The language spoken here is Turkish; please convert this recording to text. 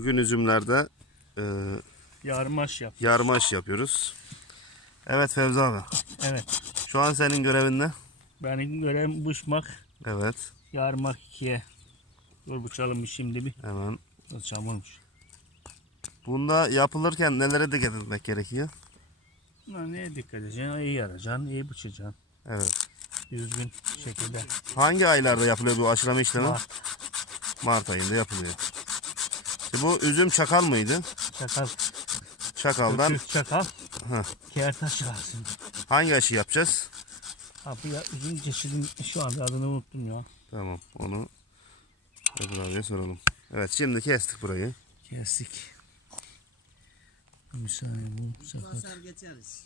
Bugün üzümlerde e, Yarmaş yap. yarmaş yapıyoruz. Evet Fevzi abi. Evet. Şu an senin görevin ne? Benim görevim bıçmak, Evet. yarmak ikiye. Dur bıçalım şimdi bir. Hemen. Çamurmuş. Bunda yapılırken nelere dikkat etmek gerekiyor? Buna neye dikkat edeceksin? İyi yaracaksın, iyi bıçacaksın. Evet. Düzgün şekilde. Hangi aylarda yapılıyor bu aşılama işlemi? Mart. Mart ayında yapılıyor. Bu üzüm çakal mıydı? Çakal. Çakaldan Öküz çakal. Heh. Kertaş çıkarsın. hangi aşı yapacağız? Abi ya üzüm çeşidin şu anda adını unuttum ya. Tamam onu Ebru abiye soralım. Evet şimdi kestik burayı. Kestik. Saniye bu. Basar geçeriz.